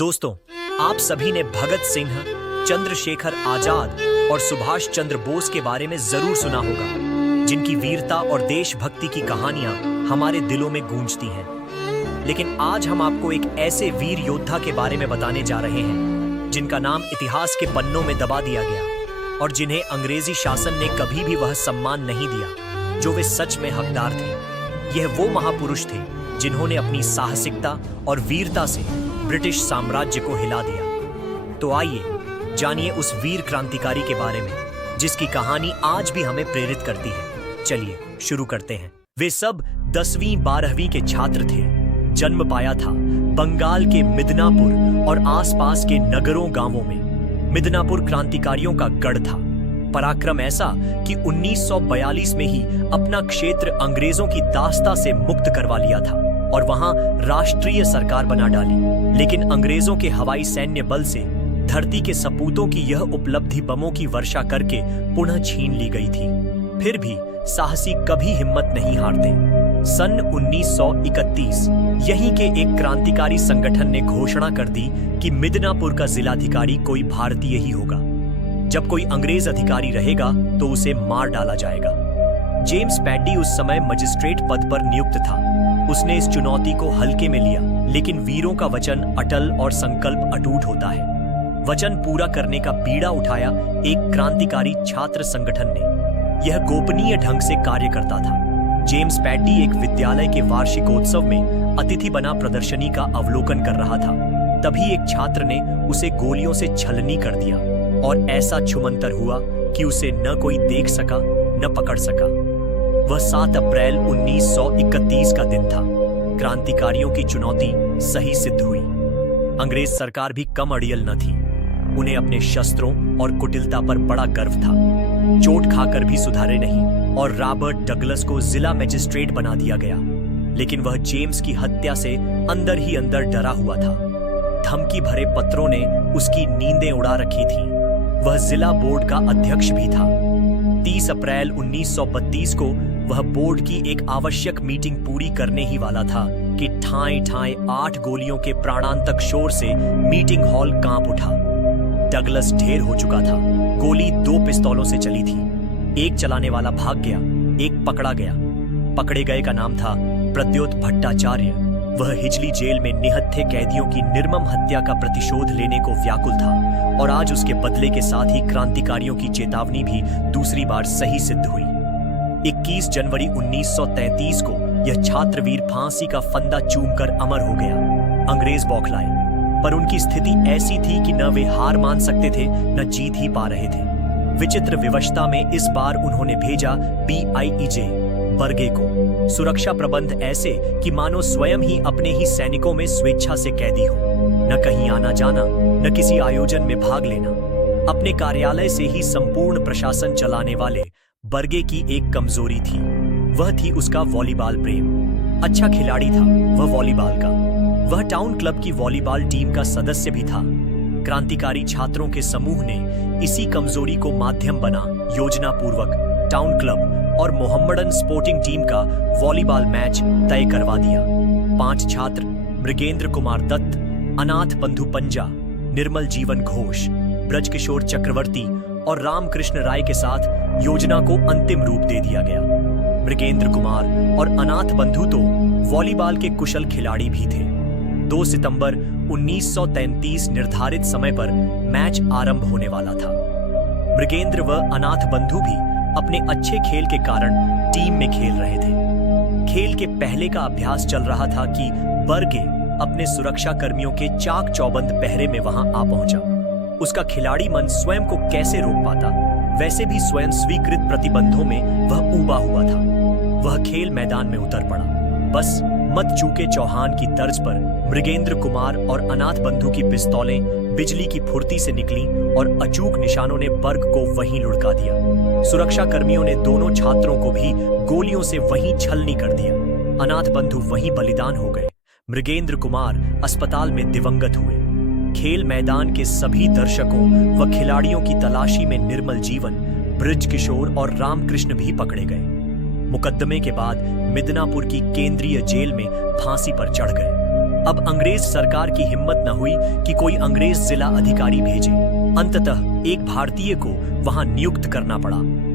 दोस्तों, आप सभी ने भगत सिंह, चंद्रशेखर आजाद और सुभाष चंद्र बोस के बारे में जरूर सुना होगा, जिनकी वीरता और देशभक्ति की कहानियां हमारे दिलों में गूंजती हैं। लेकिन आज हम आपको एक ऐसे वीर योद्धा के बारे में बताने जा रहे हैं जिनका नाम इतिहास के पन्नों में दबा दिया गया और जिन्हें अंग्रेजी शासन ने कभी भी वह सम्मान नहीं दिया जो वे सच में हकदार थे। यह वो महापुरुष थे जिन्होंने अपनी साहसिकता और वीरता से ब्रिटिश साम्राज्य को हिला दिया। तो आइए जानिए उस वीर क्रांतिकारी के बारे में जिसकी कहानी आज भी हमें प्रेरित करती है। चलिए शुरू करते हैं। वे सब 10वीं 12वीं के छात्र थे। जन्म पाया था बंगाल के मिदनापुर और आसपास के नगरों गांवों में। मिदनापुर क्रांतिकारियों का गढ़ था। पराक्रम ऐसा कि 1942 में ही अपना क्षेत्र अंग्रेजों की दास्ता से मुक्त करवा लिया था और वहां राष्ट्रीय सरकार बना डाली। लेकिन अंग्रेजों के हवाई सैन्य बल से धरती के सपूतों की यह उपलब्धि बमों की वर्षा करके पुनः छीन ली गई थी। फिर भी साहसी कभी हिम्मत नहीं हारते। सन 1931 यहीं के एक क्रांतिकारी संगठन ने घोषणा कर दी कि मिदनापुर का जिलाधिकारी कोई भारतीय ही होगा। जब कोई अंग्रेज अधिकारी रहेगा तो उसे मार डाला जाएगा। जेम्स पैडी उस समय मजिस्ट्रेट पद पर नियुक्त था। उसने इस चुनौती को हल्के में लिया, लेकिन वीरों का वचन अटल और संकल्प अटूट होता है। वचन पूरा करने का बीड़ा उठाया एक क्रांतिकारी छात्र संगठन ने। यह गोपनीय ढंग से कार्य करता था। जेम्स पैडी एक विद्यालय के वार्षिकोत्सव में अतिथि बना प्रदर्शनी का अवलोकन कर रहा था। तभी एक छात्र ने उसे गोलियों से छलनी कर दिया और ऐसा छुमंतर हुआ कि उसे न कोई देख सका न पकड़ सका। वह 7 अप्रैल 1931 का दिन था। क्रांतिकारियों की चुनौती सही सिद्ध हुई। अंग्रेज सरकार भी कम अड़ियल न थी। उन्हें अपने शस्त्रों और कुटिलता पर बड़ा गर्व था। चोट खाकर भी सुधारे नहीं और रॉबर्ट डगलस को जिला मजिस्ट्रेट बना दिया गया। लेकिन वह जेम्स की हत्या से अंदर ही अंदर डरा हुआ था। धमकी भरे पत्रों ने उसकी नींदें उड़ा रखी थीं। वह जिला बोर्ड का अध्यक्ष भी था। 30 अप्रैल 1932 को वह बोर्ड की एक आवश्यक मीटिंग पूरी करने ही वाला था कि ठाई ठाई 8 गोलियों के प्राणांतक शोर से मीटिंग हॉल कांप उठा। डगलस ढेर हो चुका था। गोली 2 पिस्तौलों से चली थी। एक चलाने वाला भाग गया, एक पकड़ा गया। पकड़े गए का नाम था प्रद्योत भट्टाचार्य। वह हिजली जेल में निहत्थे कैदियों की निर्मम हत्या का प्रतिशोध लेने को व्याकुल था और आज उसके बदले के साथ ही क्रांतिकारियों की चेतावनी भी दूसरी बार सही सिद्ध हुई। 21 जनवरी 1933 को यह छात्रवीर फांसी का फंदा चूमकर अमर हो गया। अंग्रेज बौखलाए, पर उनकी स्थिति ऐसी थी कि न वे हार मान सकते थे न जीत ही पा रहे थे। विचित्र विवशता में इस बार उन्होंने भेजा BIEJ बर्गे को। सुरक्षा प्रबंध ऐसे कि मानो स्वयं ही अपने ही सैनिकों में स्वेच्छा से कैदी हो। न कहीं आना जाना, न किसी आयोजन में भाग लेना। अपने कार्यालय से ही संपूर्ण प्रशासन चलाने वाले बर्गे की एक कमजोरी थी। वह थी उसका वॉलीबॉल प्रेम। अच्छा खिलाड़ी था वह वॉलीबॉल का। वह टाउन क्लब की वॉलीबॉल टीम का सदस्य भी था। क्रांतिकारी छात्रों के समूह ने इसी कमजोरी को माध्यम बना योजना पूर्वक टाउन क्लब और मोहम्मडन स्पोर्टिंग टीम का वॉलीबॉल मैच तय करवा दिया। 5 छात्र मृगेंद्र कुमार दत्त, अनाथ बंधु पंजा, निर्मल जीवन घोष, ब्रजकिशोर चक्रवर्ती और रामकृष्ण राय के साथ योजना को अंतिम रूप दे दिया गया। मृगेंद्र कुमार और अनाथ बंधु तो वॉलीबॉल के कुशल खिलाड़ी भी थे। 2 सितंबर 1933 निर्धारित समय पर मैच आरंभ होने वाला था। मृगेंद्र व अनाथ बंधु भी अपने अच्छे खेल के कारण टीम में खेल रहे थे। खेल के पहले का अभ्यास चल रहा था कि बर्गे अपने सुरक्षा कर्मियों के चाक चौबंद पहरे में वहां आ पहुंचा। उसका खिलाड़ी मन स्वयं को कैसे रोक पाता, वैसे भी स्वयं स्वीकृत प्रतिबंधों में वह ऊबा हुआ था। वह खेल मैदान में उतर पड़ा। बस मत चूके चौहान की तर्ज पर मृगेंद्र कुमार और अनाथ बंधु की पिस्तौलें बिजली की फुर्ती से निकली और अचूक निशानों ने बर्ग को वहीं लुढ़का दिया। सुरक्षा कर्मियों ने दोनों छात्रों को भी गोलियों से वहीं छलनी कर दिया। अनाथ बंधु वहीं बलिदान हो गए। मृगेंद्र कुमार अस्पताल में दिवंगत हुए। खेल मैदान के सभी दर्शकों व खिलाड़ियों की तलाशी में निर्मल जीवन, ब्रजकिशोर और रामकृष्ण भी पकड़े गए। मुकदमे के बाद मिदनापुर की केंद्रीय जेल में फांसी पर चढ़ गए। अब अंग्रेज सरकार की हिम्मत न हुई कि कोई अंग्रेज जिला अधिकारी भेजे। अंततः एक भारतीय को वहां नियुक्त करना पड़ा।